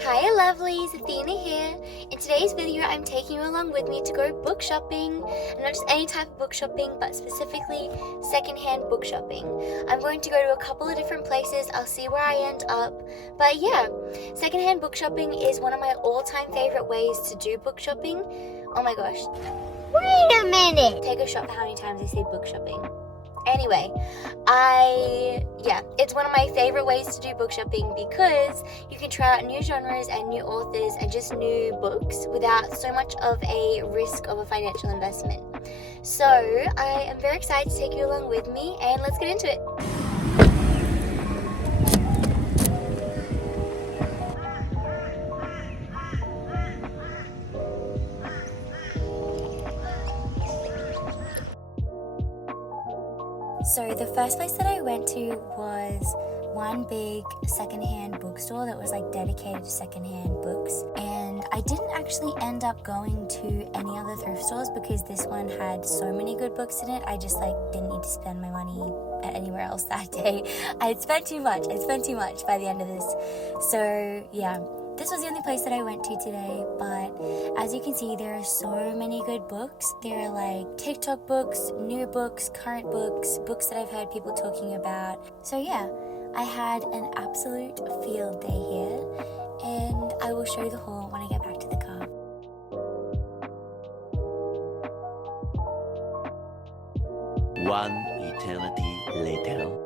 Hi lovelies, Athena here. In today's video I'm taking you along with me to go book shopping, and not just any type of book shopping but specifically secondhand book shopping. I'm going to go to a couple of different places, I'll see where I end up, but yeah, secondhand book shopping is one of my all-time favorite ways to do book shopping. Oh my gosh. Wait a minute! Take a shot for how many times I say book shopping. Anyway, it's one of my favorite ways to do book shopping because you can try out new genres and new authors and just new books without so much of a risk of a financial investment. So I am very excited to take you along with me, and let's get into it. So the first place that I went to was one big secondhand bookstore that was like dedicated to secondhand books, and I didn't actually end up going to any other thrift stores because this one had so many good books in it. I just didn't need to spend my money at anywhere else that day. I spent too much by the end of this. So yeah, this was the only place that I went to today, but as you can see, there are so many good books. There are like TikTok books, new books, current books, books that I've heard people talking about. So yeah, I had an absolute field day here, and I will show you the haul when I get back to the car. One eternity later.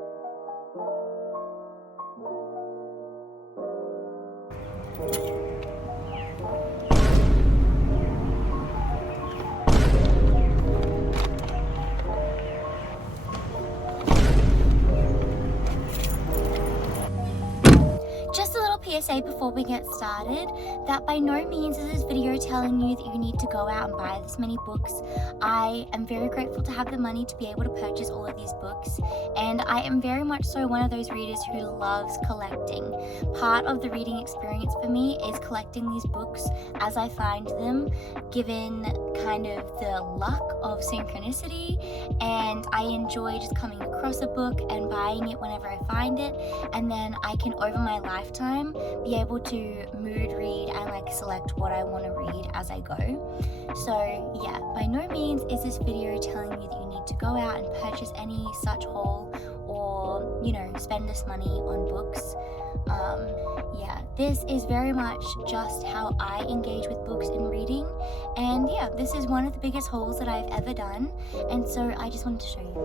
Just a little PSA before we get started, that by no means is this video telling you that you need to go out and buy this many books. I am very grateful to have the money to be able to purchase all of these books, and I am very much so one of those readers who loves collecting. Part of the reading experience for me is collecting these books as I find them, given kind of the luck of synchronicity, and I enjoy just coming across a book and buying it whenever I find it, and then I can, over my lifetime, be able to mood read and select what I want to read as I go. So yeah, by no means is this video telling you that you need to go out and purchase any such haul or, spend this money on books. This is very much just how I engage with books and reading, and yeah, this is one of the biggest hauls that I've ever done, and so I just wanted to show you.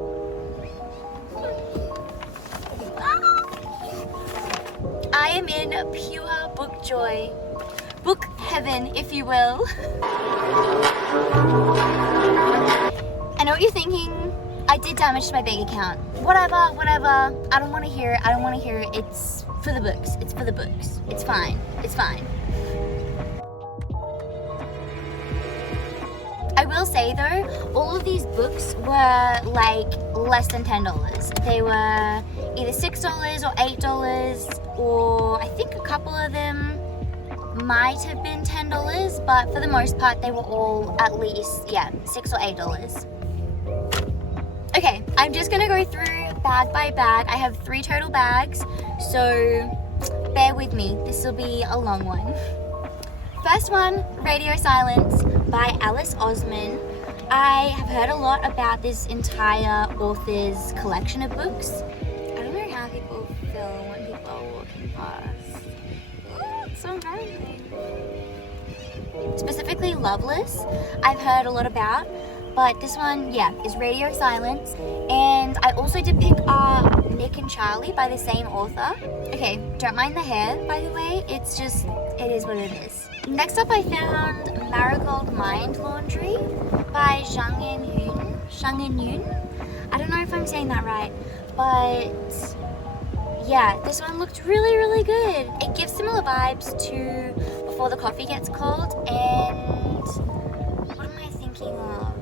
I am in pure book joy, book heaven, if you will. I know what you're thinking. I did damage to my bank account. Whatever. I don't want to hear it. It's for the books. It's fine. I will say though, all of these books were less than $10. They were either $6 or $8, or I think a couple of them might have been $10, but for the most part they were all at least $6 or $8. Okay, I'm just gonna go through bag by bag. I have 3 total bags, so bear with me, this will be a long one. First one, Radio Silence by Alice Osman. I have heard a lot about this entire author's collection of books. I don't know how people feel when people are walking past. Oh, it's so embarrassing. Specifically Loveless, I've heard a lot about, but this one, is Radio Silence. And I also did pick up Nick and Charlie by the same author. Okay, don't mind the hair, by the way, it is what it is. Next up I found Marigold Mind Laundry by Zhang Yun. I don't know if I'm saying that right, but yeah, this one looked really good. It gives similar vibes to Before the Coffee Gets Cold and what am I thinking of?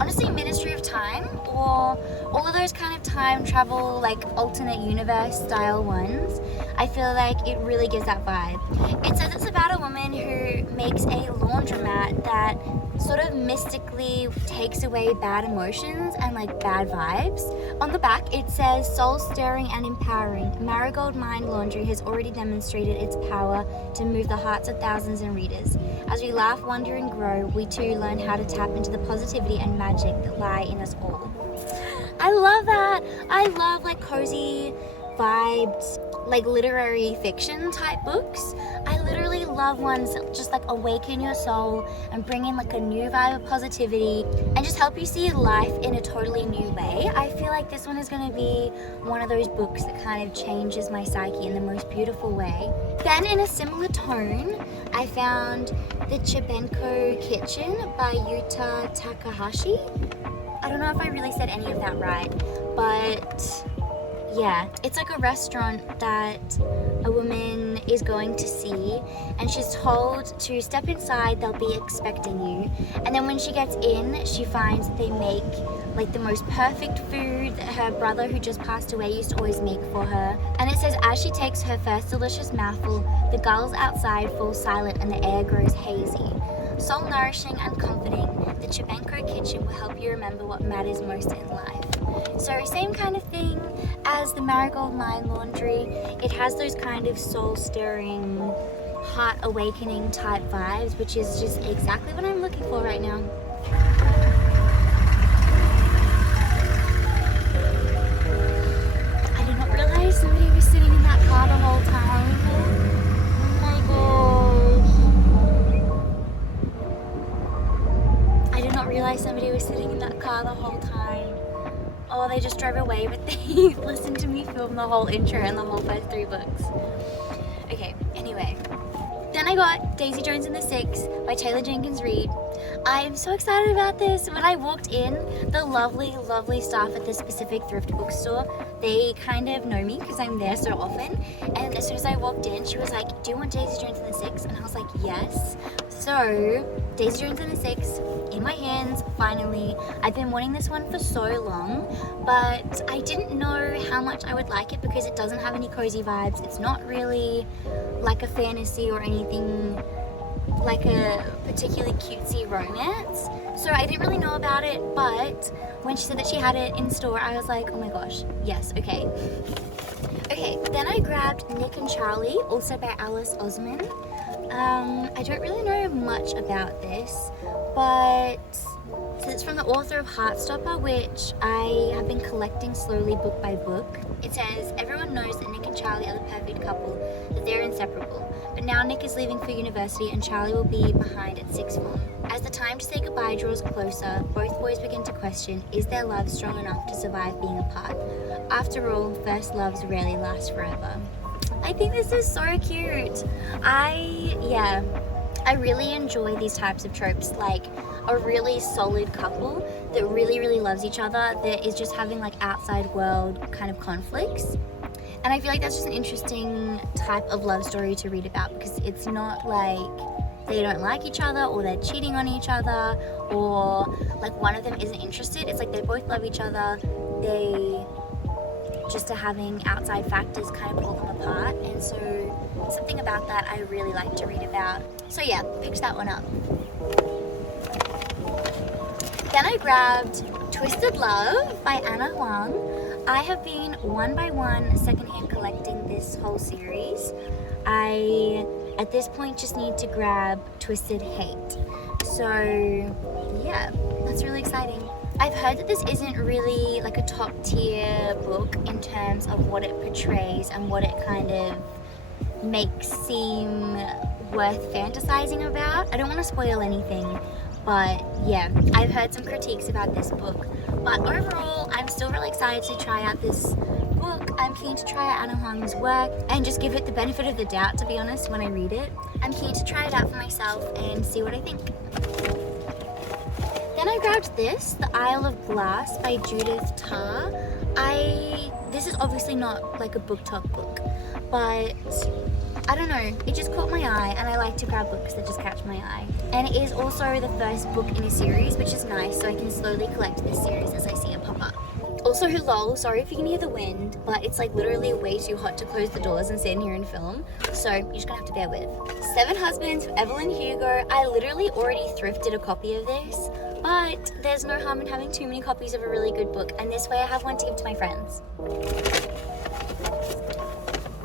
Honestly, Ministry of Time or all of those kind of time travel, like alternate universe style ones, I feel like it really gives that vibe. It says it's about a woman who makes a laundromat that sort of mystically takes away bad emotions and like bad vibes. On the back it says, soul stirring and empowering, Marigold Mind Laundry has already demonstrated its power to move the hearts of thousands and readers. As we laugh, wonder and grow, we too learn how to tap into the positivity and magic that lie in us all. I love that. I love like cozy vibes, like literary fiction type books. I literally love ones that just like awaken your soul and bring in like a new vibe of positivity and just help you see life in a totally new way. I feel like this one is going to be one of those books that kind of changes my psyche in the most beautiful way. Then in a similar tone, I found The Chibenko Kitchen by Yuta Takahashi. I don't know if I really said any of that right, but yeah, it's like a restaurant that a woman is going to see, and she's told to step inside, they'll be expecting you. And then when she gets in, she finds that they make like the most perfect food that her brother who just passed away used to always make for her. And it says, as she takes her first delicious mouthful, the gulls outside fall silent and the air grows hazy. Soul nourishing and comforting, the Chibenko Kitchen will help you remember what matters most in life. So same kind of thing as the Marigold Mind Laundry. It has those kind of soul-stirring, heart-awakening type vibes, which is just exactly what I'm looking for right now. I did not realize somebody was sitting in that car the whole time. Oh my gosh. I did not realize somebody was sitting in that car the whole time. Oh, they just drove away, but they listened to me film the whole intro and the whole first 3 books. Okay, anyway. Then I got Daisy Jones and the Six by Taylor Jenkins Reid. I am so excited about this. When I walked in, the lovely, lovely staff at this specific thrift bookstore, they kind of know me because I'm there so often. And as soon as I walked in, she was like, do you want Daisy Jones and the Six? And I was like, yes. So, Daisy Jones and the Six in my hands, finally. I've been wanting this one for so long, but I didn't know how much I would like it because it doesn't have any cozy vibes. It's not really like a fantasy or anything like a particularly cutesy romance. So I didn't really know about it, but when she said that she had it in store, I was like, oh my gosh, yes, okay. Okay, then I grabbed Nick and Charlie, also by Alice Osman. I don't really know much about this, but since it's from the author of Heartstopper, which I have been collecting slowly book by book, it says, everyone knows that Nick and Charlie are the perfect couple, that they're inseparable. But now Nick is leaving for university and Charlie will be behind at 6th form. As the time to say goodbye draws closer, both boys begin to question, is their love strong enough to survive being apart? After all, first loves rarely last forever. I think this is so cute. I really enjoy these types of tropes, like a really solid couple that really, really loves each other, that is just having like outside world kind of conflicts. And I feel like that's just an interesting type of love story to read about, because it's not like they don't like each other or they're cheating on each other or like one of them isn't interested. It's like they both love each other. They just are having outside factors kind of pull them apart, and so something about that I really like to read about. So yeah, picked that one up. Then I grabbed Twisted Love by Anna Huang. I have been one by one secondhand collecting this whole series. I, at this point, just need to grab Twisted Hate. So yeah, that's really exciting. I've heard that this isn't really like a top tier book in terms of what it portrays and what it kind of makes seem worth fantasizing about. I don't want to spoil anything, but yeah, I've heard some critiques about this book. But overall, I'm still really excited to try out this book. I'm keen to try out Anna Huang's work and just give it the benefit of the doubt, to be honest, when I read it. I'm keen to try it out for myself and see what I think. Then I grabbed this, The Isle of Glass by Judith Tarr. This is obviously not like a book talk book, but I don't know, it just caught my eye, and I like to grab books that just catch my eye. And it is also the first book in a series, which is nice, so I can slowly collect this series as I see it pop up. Also, lol, sorry if you can hear the wind, but it's like literally way too hot to close the doors and sit in here and film. So you're just gonna have to bear with. 7 Husbands for Evelyn Hugo. I literally already thrifted a copy of this, but there's no harm in having too many copies of a really good book, and this way I have one to give to my friends.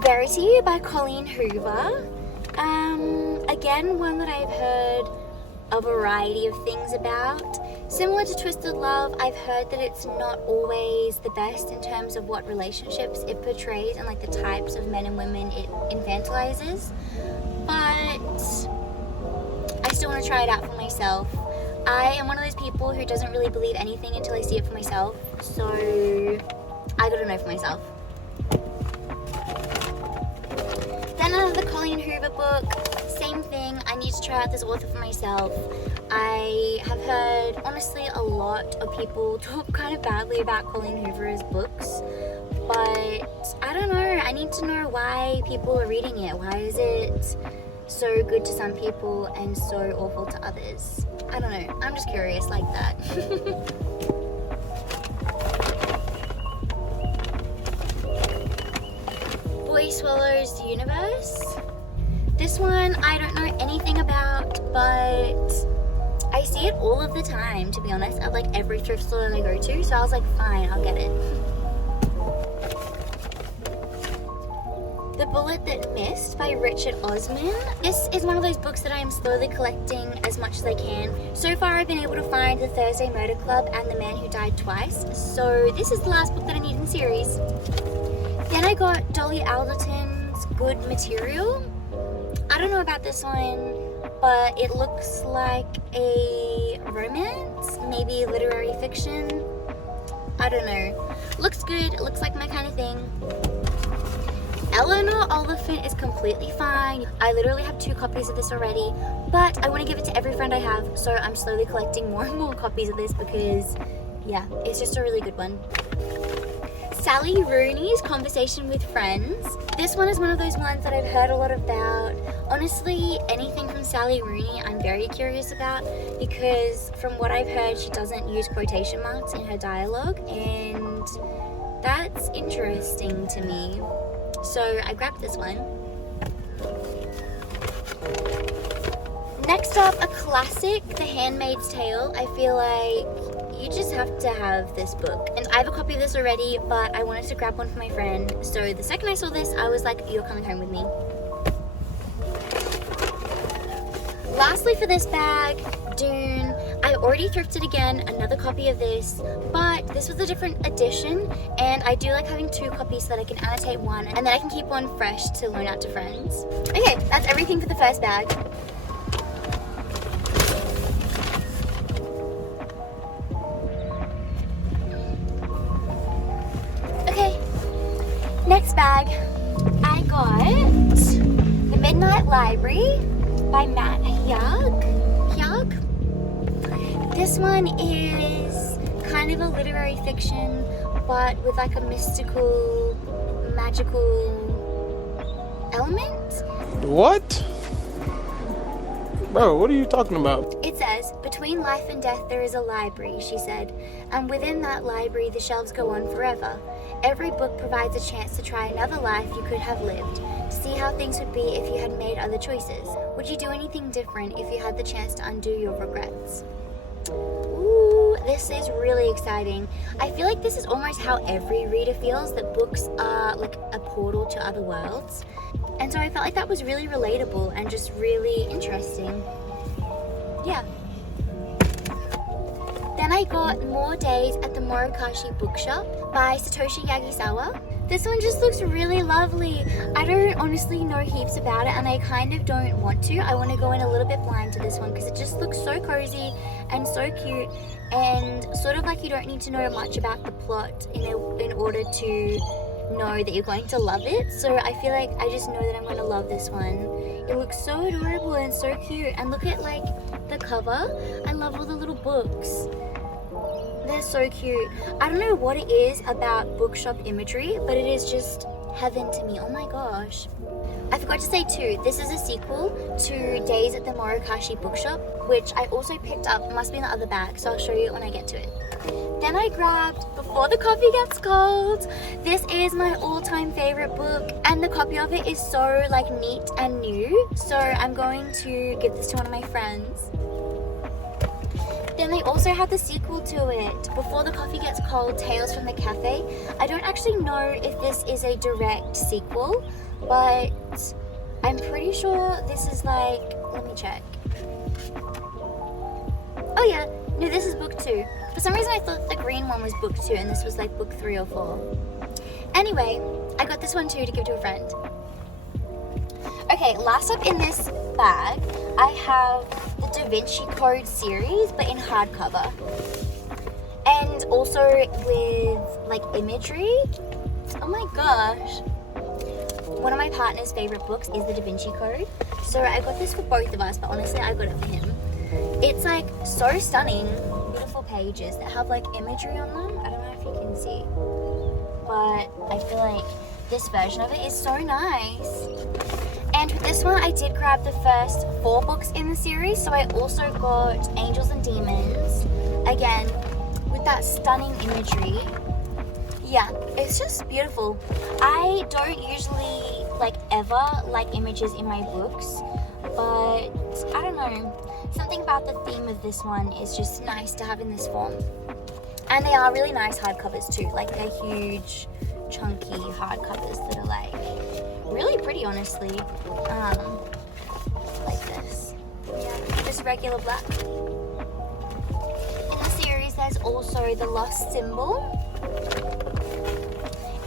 Verity by Colleen Hoover. Again, one that I've heard a variety of things about. Similar to Twisted Love, I've heard that it's not always the best in terms of what relationships it portrays and like the types of men and women it infantilizes, but I still want to try it out for myself. I am one of those people who doesn't really believe anything until I see it for myself, so I gotta know for myself. Then another Colleen Hoover book, same thing, I need to try out this author for myself. I have heard, honestly, a lot of people talk kind of badly about Colleen Hoover's books, but I don't know, I need to know why people are reading it. Why is it so good to some people and so awful to others? I don't know, I'm just curious like that. Boy Swallows Universe. This one I don't know anything about, but I see it all of the time, to be honest, at like every thrift store that I go to, so I was like, fine, I'll get it. The Bullet That Missed by Richard Osman. This is one of those books that I am slowly collecting as much as I can. So far I've been able to find The Thursday Murder Club and The Man Who Died Twice, so this is the last book that I need in the series. Then I got Dolly Alderton's Good Material. I don't know about this one, but it looks like a romance, maybe literary fiction. I don't know. Looks good, it looks like my kind of thing. Eleanor Oliphant is completely fine. I literally have 2 copies of this already, but I want to give it to every friend I have, so I'm slowly collecting more and more copies of this because, yeah, it's just a really good one. Sally Rooney's Conversation with Friends. This one is one of those ones that I've heard a lot about. Honestly, anything from Sally Rooney I'm very curious about because from what I've heard, she doesn't use quotation marks in her dialogue, and that's interesting to me. So I grabbed this one. Next up, a classic, The Handmaid's Tale. I feel like you just have to have this book. And I have a copy of this already, but I wanted to grab one for my friend. So the second I saw this, I was like, you're coming home with me. Lastly for this bag, Dune. I already thrifted again, another copy of this, but this was a different edition, and I do like having 2 copies so that I can annotate one, and then I can keep one fresh to loan out to friends. Okay, that's everything for the first bag. Okay, next bag, I got The Midnight Library by Matt Haig. This one is kind of a literary fiction, but with like a mystical, magical element. What? Bro, what are you talking about? It says, between life and death there is a library, she said, and within that library the shelves go on forever. Every book provides a chance to try another life you could have lived, to see how things would be if you had made other choices. Would you do anything different if you had the chance to undo your regrets? Ooh, this is really exciting. I feel like this is almost how every reader feels, that books are like a portal to other worlds. And so I felt like that was really relatable and just really interesting. Yeah. Then I got More Days at the Morokashi Bookshop by Satoshi Yagisawa. This one just looks really lovely. I don't honestly know heaps about it, and I kind of don't want to. I want to go in a little bit blind to this one because it just looks so cozy and so cute, and sort of like you don't need to know much about the plot in order to know that you're going to love it. So I feel like I just know that I'm going to love this one. It looks so adorable and so cute, and look at like the cover. I love all the little books. They're so cute. I don't know what it is about bookshop imagery, but it is just heaven to me. Oh my gosh. I forgot to say too, this is a sequel to Days at the Morokashi Bookshop, which I also picked up. It must be in the other bag, so I'll show you when I get to it. Then I grabbed Before the Coffee Gets Cold. This is my all-time favorite book, and the copy of it is so like neat and new, so I'm going to give this to one of my friends. Then they also had the sequel to it, Before the Coffee Gets Cold, Tales from the Cafe. I don't actually know if this is a direct sequel, but I'm pretty sure this is like, let me check. Oh yeah, no, this is book 2. For some reason I thought the green one was book 2 and this was like book 3 or 4. Anyway, I got this one too to give to a friend. Okay, last up in this bag, I have the Da Vinci Code series, but in hardcover. And also with like imagery. Oh my gosh. One of my partner's favorite books is the Da Vinci Code. So I got this for both of us, but honestly I got it for him. It's like so stunning, beautiful pages that have like imagery on them. I don't know if you can see, but I feel like this version of it is so nice. And with this one I did grab the first 4 books in the series, so I also got Angels and Demons, again with that stunning imagery. Yeah, it's just beautiful. I don't usually like ever like images in my books, but I don't know, something about the theme of this one is just nice to have in this form. And they are really nice hardcovers too, like they're huge chunky hardcovers that are like really pretty, honestly. Like this. Yeah, just regular black. In the series there's also The Lost Symbol.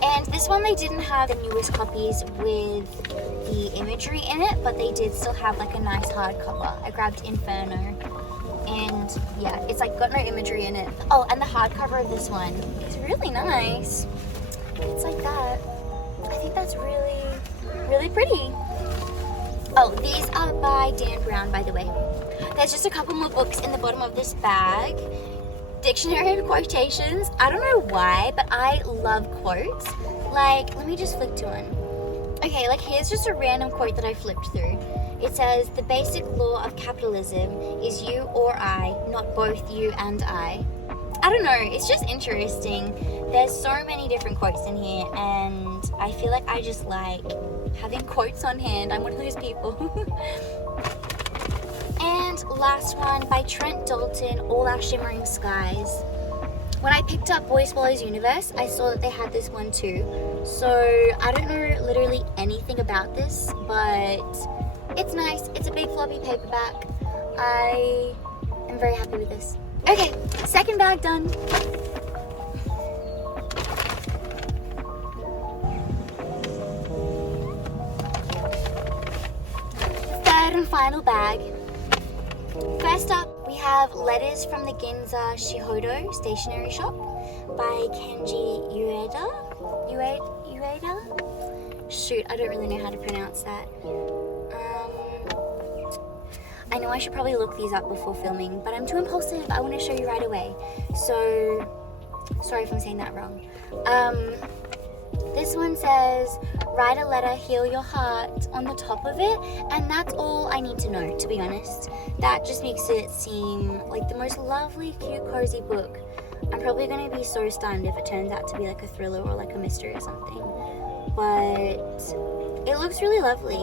And this one they didn't have the newest copies with the imagery in it, but they did still have like a nice hardcover. I grabbed Inferno, and yeah, it's like got no imagery in it. Oh, and the hardcover of this one is really nice. It's like that. I think that's really, really pretty. Oh, these are by Dan Brown, by the way. There's just a couple more books in the bottom of this bag. Dictionary of Quotations. I don't know why, but I love quotes. Like, let me just flip to one. Okay, like here's just a random quote that I flipped through. It says, "The basic law of capitalism is you or I, not both you and I." I don't know, it's just interesting. There's so many different quotes in here, and I feel like I just like having quotes on hand. I'm one of those people. And last one by Trent Dalton, All Our Shimmering Skies. When I picked up Boy Swallows Universe, I saw that they had this one too. So I don't know literally anything about this, but it's nice. It's a big floppy paperback. I am very happy with this. Okay, second bag done. Third and final bag. First up, we have Letters from the Ginza Shihodo Stationery Shop by Kenji Ueda. Shoot, I don't really know how to pronounce that. I know I should probably look these up before filming, but I'm too impulsive. I want to show you right away. So, sorry if I'm saying that wrong. This one says, "Write a letter, heal your heart" on the top of it, and that's all I need to know, to be honest. That just makes it seem like the most lovely, cute, cozy book. I'm probably going to be so stunned if it turns out to be like a thriller or like a mystery or something. But it looks really lovely.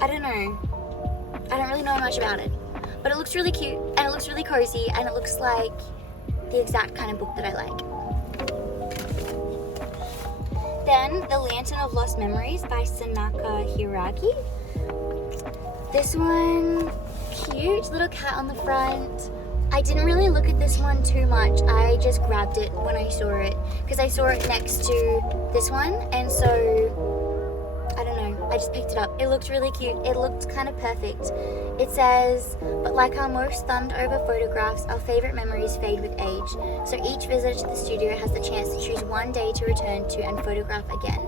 I don't know. I don't really know much about it. But it looks really cute, and it looks really cozy, and it looks like the exact kind of book that I like. Then, The Lantern of Lost Memories by Sanaka Hiragi. This one, cute little cat on the front. I didn't really look at this one too much. I just grabbed it when I saw it, because I saw it next to this one, and so, I don't know, I just picked it up. It looked really cute. It looked kind of perfect. It says, "But like our most thumbed over photographs, our favorite memories fade with age. So each visitor to the studio has the chance to choose one day to return to and photograph again.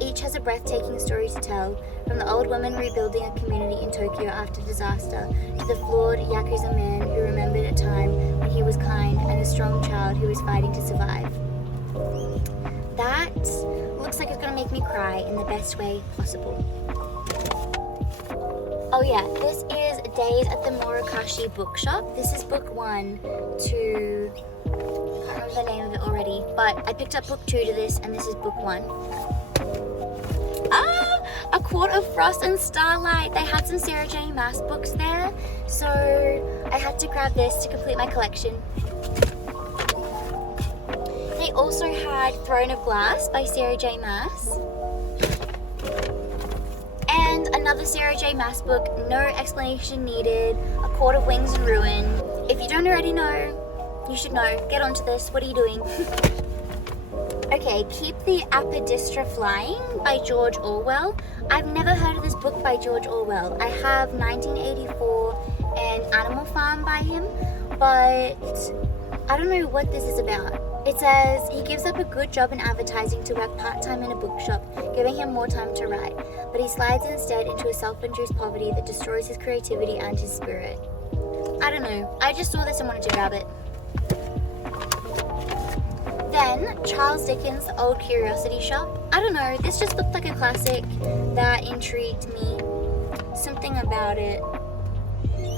Each has a breathtaking story to tell, from the old woman rebuilding a community in Tokyo after disaster, to the flawed Yakuza man who remembered a time when he was kind, and a strong child who was fighting to survive." that looks like it's gonna make me cry in the best way possible. Oh yeah, this is Days at the Morikashi Bookshop. This is book 1 to, I can't remember the name of it already, but I picked up book 2 to this, and this is book 1. A Court of Frost and Starlight. They had some Sarah J Maas books there, so I had to grab this to complete my collection. They also had Throne of Glass by Sarah J Maas. And another Sarah J Maas book, no explanation needed, A Court of Wings and Ruin. If you don't already know, you should know. Get onto this. What are you doing? Okay, Keep the Apodistra Flying by George Orwell. I've never heard of this book by George Orwell. I have 1984 and Animal Farm by him, but I don't know what this is about. It says he gives up a good job in advertising to work part-time in a bookshop, giving him more time to write, but he slides instead into a self-induced poverty that destroys his creativity and his spirit. I don't know. I just saw this and wanted to grab it. Then, Charles Dickens' The Old Curiosity Shop. I don't know, this just looked like a classic that intrigued me. Something about it,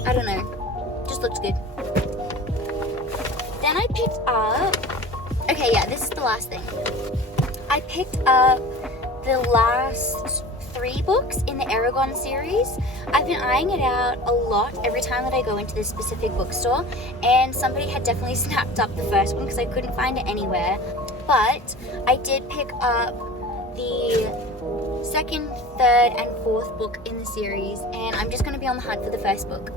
I don't know, just looked good. Then I picked up, okay yeah, this is the last thing. I picked up the last 3 books in the Aragon series. I've been eyeing it out a lot every time that I go into this specific bookstore, and somebody had definitely snapped up the first one because I couldn't find it anywhere. But I did pick up the 2nd, 3rd, and 4th book in the series, and I'm just going to be on the hunt for the first book.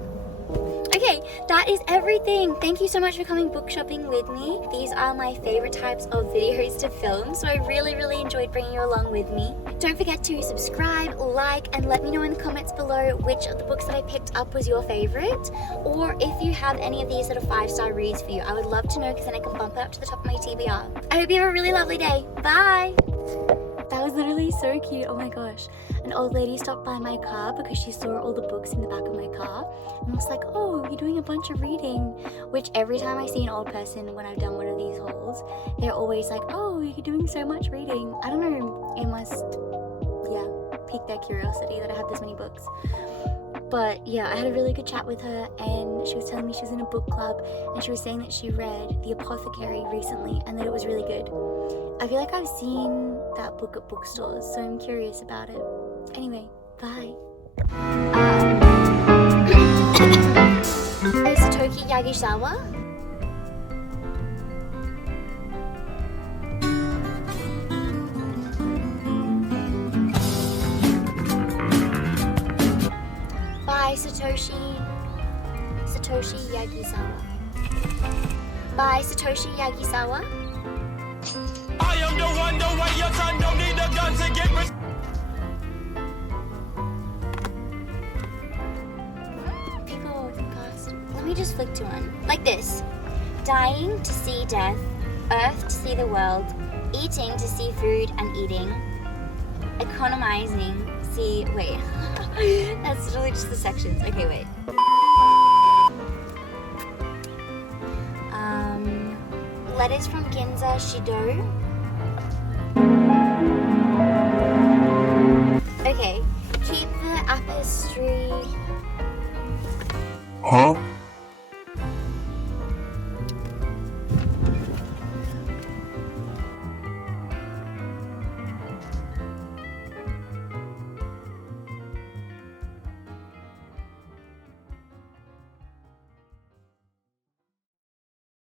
Okay, that is everything. Thank you so much for coming book shopping with me. These are my favorite types of videos to film, so I really enjoyed bringing you along with me. Don't forget to subscribe, like, and let me know in the comments below which of the books that I picked up was your favorite, or if you have any of these that are 5-star reads for you. I would love to know, because then I can bump it up to the top of my TBR. I hope you have a really lovely day. Bye! That was literally so cute. Oh my gosh. An old lady stopped by my car because she saw all the books in the back of my car and was like, oh, you're doing a bunch of reading. Which every time I see an old person when I've done one of these hauls, they're always like, oh, you're doing so much reading. I don't know, it must, yeah, pique their curiosity that I have this many books. But yeah, I had a really good chat with her, and she was telling me she was in a book club, and she was saying that she read The Apothecary recently and that it was really good. I feel like I've seen that book at bookstores, so I'm curious about it. Anyway, bye. Satoki Yagisawa. By Satoshi Yagisawa. By Satoshi Yagisawa. I am the one, the way your son don't need a gun to get rich. People are walking past. Let me just flick to one. Like this. Dying to see death, earth to see the world, eating to see food and eating, economizing, see, wait. That's literally just the sections. Okay, wait. Letters from Ginza Shido. Okay, keep the apostrophe. Huh?